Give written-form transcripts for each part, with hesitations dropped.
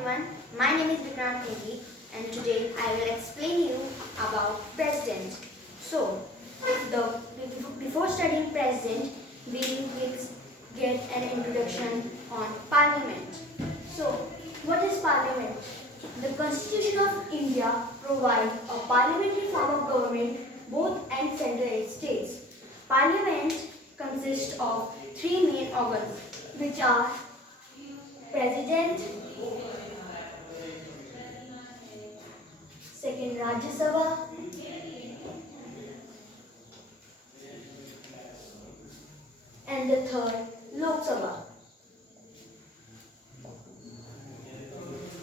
everyone, my name is Vikrant and today I will explain you about president. So, before studying president, we will get an introduction on parliament. So, what is parliament? The Constitution of India provides a parliamentary form of government both and central and states. Parliament consists of three main organs, which are President, second Rajya Sabha, and the third Lok Sabha.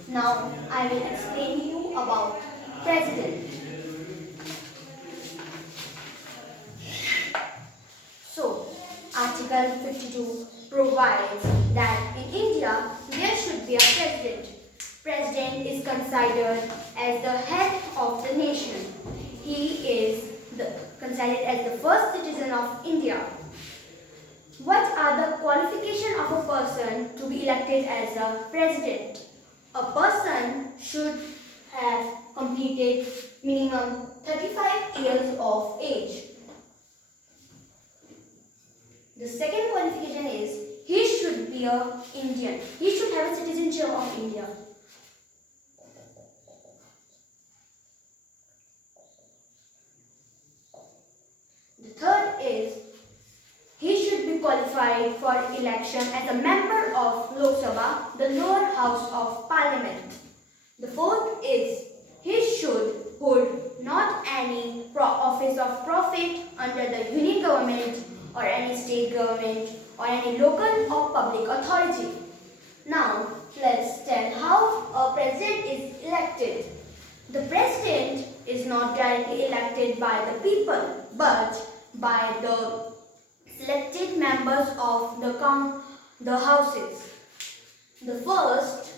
Now I will explain you about President. So, Article 52 provides that in India there should be a president. President is considered as the head of the nation. He is considered as the first citizen of India. What are the qualifications of a person to be elected as a president? A person should have completed minimum 35 years of age. The second qualification is he should be an Indian. He should have a citizenship of India. The third is he should be qualified for election as a member of Lok Sabha, the lower house of parliament. The fourth is he should hold not any office of profit under the union government or any state government or any local or public authority. Now, let's tell how a president is elected. The president is not directly elected by the people, but by the selected members of the houses. The first,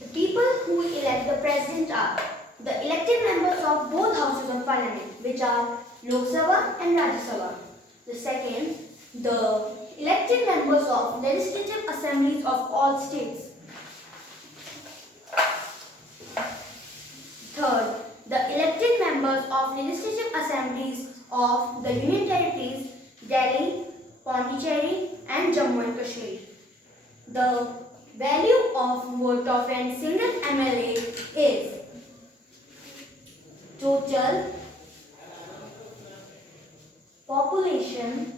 the people who elect the president are the elected members of both houses of parliament, which are Lok Sabha and Rajya Sabha. The second, the elected members of legislative assemblies of all states. Third, the elected members of legislative assemblies of the Union Territories, Delhi, Pondicherry and Jammu and Kashmir. The value of vote of a single MLA is total population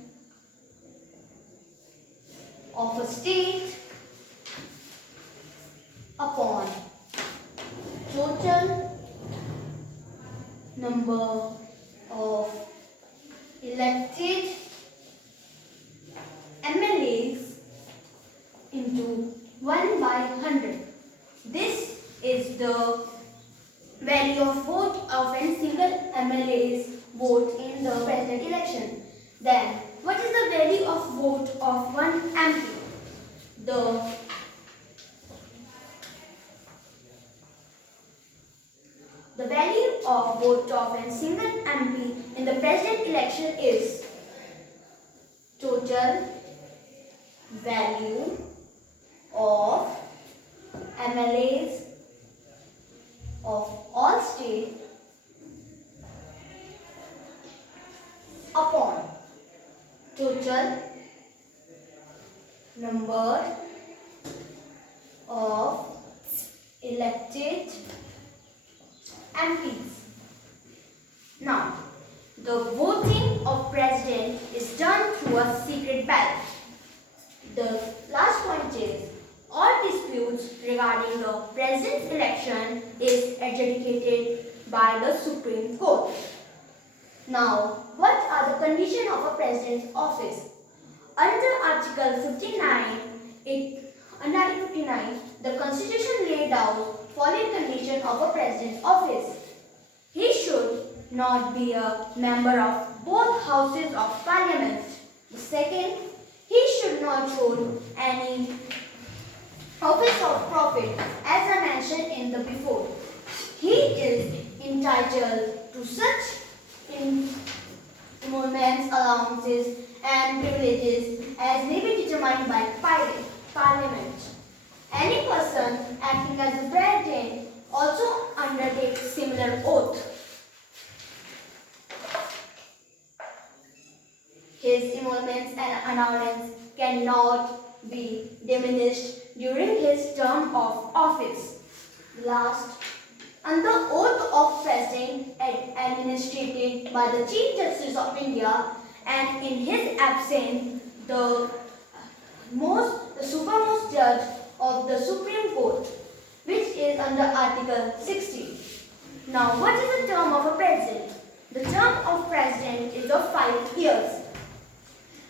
of a state upon total number of elected MLAs into 1 by 100. This is the value of vote of a single MLA's vote in the president election. Then, what is the value of vote of one MP? The value of vote of a single MP in the president election is total value of MLAs of all states upon total number of elected MPs. Now, the voting of president is done through a secret ballot. The last point is all disputes regarding the president's election is adjudicated by the Supreme Court. Now, what are the conditions of a president's office? Under Article 59, the Constitution laid out following condition of a president's office. He should not be a member of both houses of parliament. The second, he should not hold any office of profit as I mentioned in the before. He is entitled to such emoluments, allowances and privileges as may be determined by Parliament. Any person acting as the president also undertakes similar oath. His emoluments and allowance cannot be diminished during his term of office. Last, under oath of president administered by the Chief Justice of India, and in his absence, the supermost judge of the Supreme Court, which is under Article 60. Now, what is the term of a president? The term of president is of 5 years,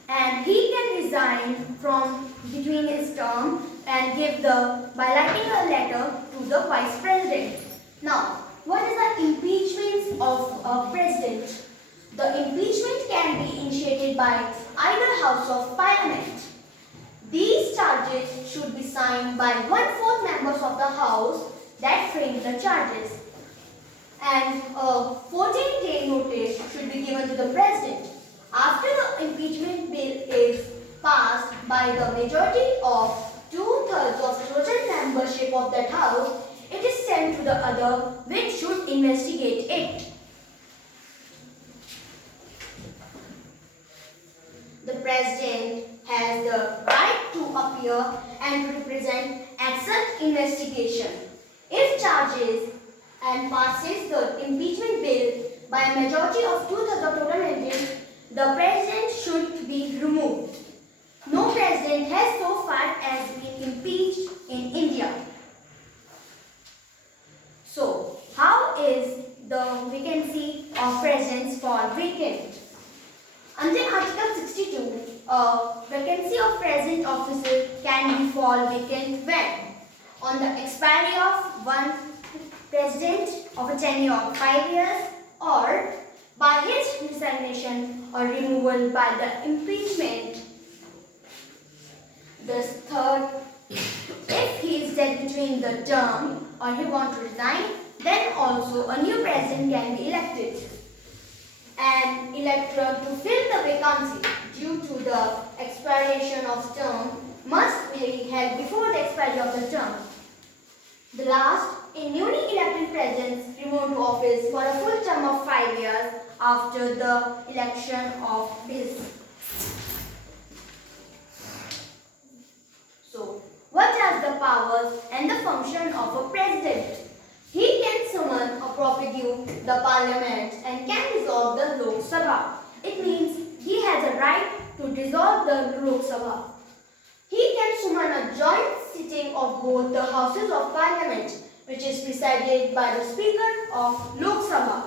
and he can resign from between his term and give by writing a letter to the vice president. Now, what is the impeachment of a president? The impeachment can be initiated by either House of Parliament. These charges should be signed by 1/4 members of the House that frame the charges, and a 14-day notice should be given to the president. After the impeachment bill is passed by the majority of 2/3 of the total membership of that House, it is sent to the other, which should investigate it. The president has the right to appear and represent at such investigation. If charges and passes the impeachment bill by a majority of 2/3 of total members, the president should be removed. No president has so far as been impeached in India. So, how is the vacancy of presidents fall vacant? Under Article 62, a vacancy of president officer can be fall vacant when, on the expiry of one president of a tenure of 5 years, or by his resignation or removal by the impeachment. The third, if he is dead between the term or he wants to resign, then also a new president can be elected. An electorate to fill the vacancy due to the expiration of term must be held before the expiry of the term. The last, a newly elected president removed to office for a full term of 5 years after the election of his. So, what are the powers and the function of a president? He can summon or prorogue the parliament and can dissolve the Lok Sabha. It means he has a right to dissolve the Lok Sabha. He can summon a joint sitting of both the houses of parliament, which is presided by the Speaker of Lok Sabha.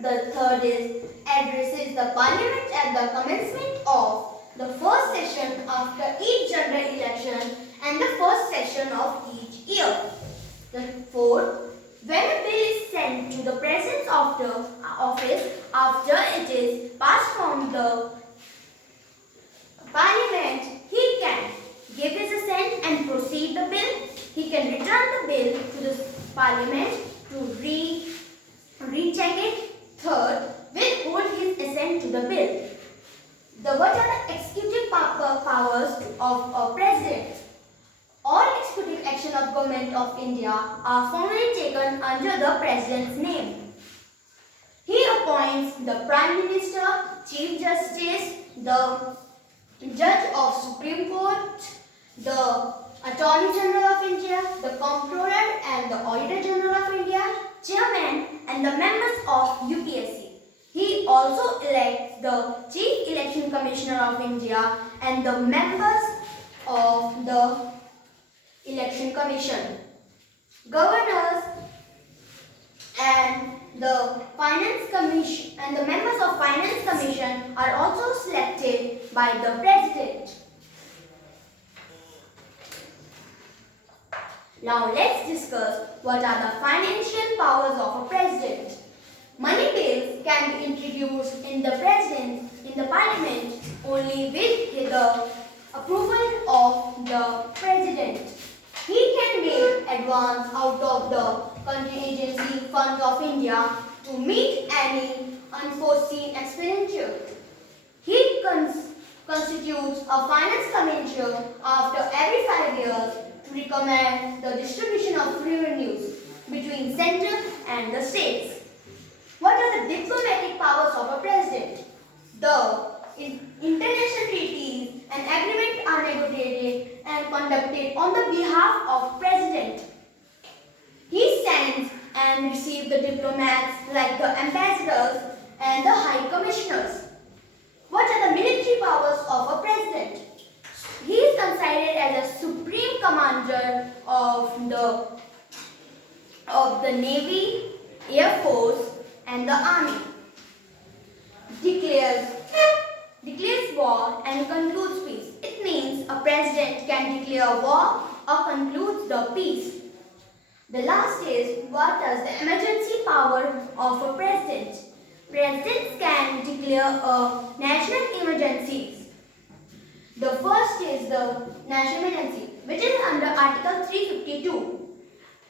The third is addresses the parliament at the commencement of the first session after each general election and the first session of each year. The fourth, when a bill is sent to the presence of the office after it is passed from the parliament, he can give his assent and proceed the bill. He can return the bill to the parliament to recheck it. Third, withhold his assent to the bill. What are the executive powers of a president? All executive action of Government of India are formally taken under the President's name. He appoints the Prime Minister, Chief Justice, the Judge of Supreme Court, the Attorney General of India, the Comptroller and the Auditor General of India, Chairman and the members of UPSC. He also elects the Chief Election Commissioner of India and the members of the Election Commission. Governors and the Finance Commission and the members of Finance Commission are also selected by the President. Now let's discuss what are the financial powers of a President. Money bills can be introduced in the Parliament only with the approval of the President. He can make advance out of the contingency fund of India to meet any unforeseen expenditure. He constitutes a finance commission after every 5 years to recommend the distribution of revenues between center and the states. What are the diplomatic powers of a president? The international treaties and agreements are negotiated and conducted on the behalf of president. He sends and receives the diplomats like the ambassadors and the high commissioners. What are the military powers of a president? He is considered as a supreme commander of the Navy, Air Force and the Army. Declares war and concludes peace. It means a president can declare war or concludes the peace. The last is, what is the emergency power of a president? Presidents can declare a national emergencies. The first is the national emergency, which is under Article 352.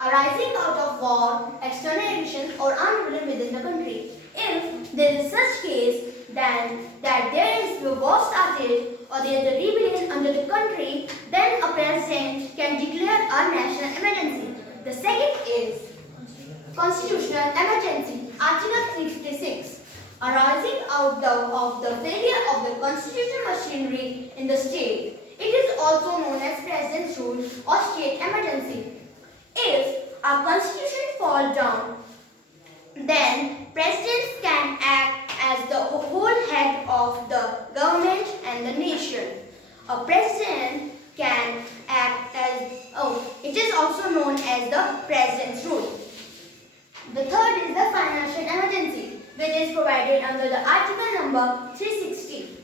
Arising out of war, external aggression or unrest within the country. If there is such case then that there is a war started or there is a rebellion under the country, then a president can declare a national emergency. The second is constitutional emergency, Article 356. Arising out of the failure of the constitutional machinery in the state. It is also known as President's Rule or State Emergency. If our constitution falls down, then presidents can act as the whole head of the government and the nation. A president can act as, it is also known as the President's Rule. The third is the financial emergency, which is provided under the article number 360.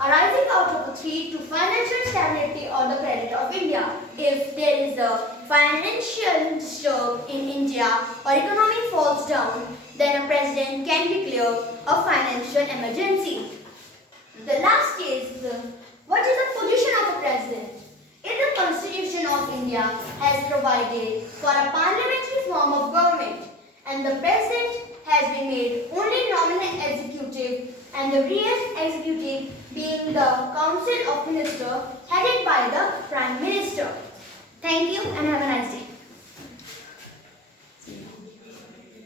Arising out of a threat to financial stability or the credit of India. If there is a financial disturb in India or economy falls down, then a president can declare a financial emergency. The last is, what is the position of a president? If the Constitution of India has provided for a parliamentary form of government and the president has been made only nominal executive and the real executive being the Council of Ministers headed by the Prime Minister. Thank you and have a nice day.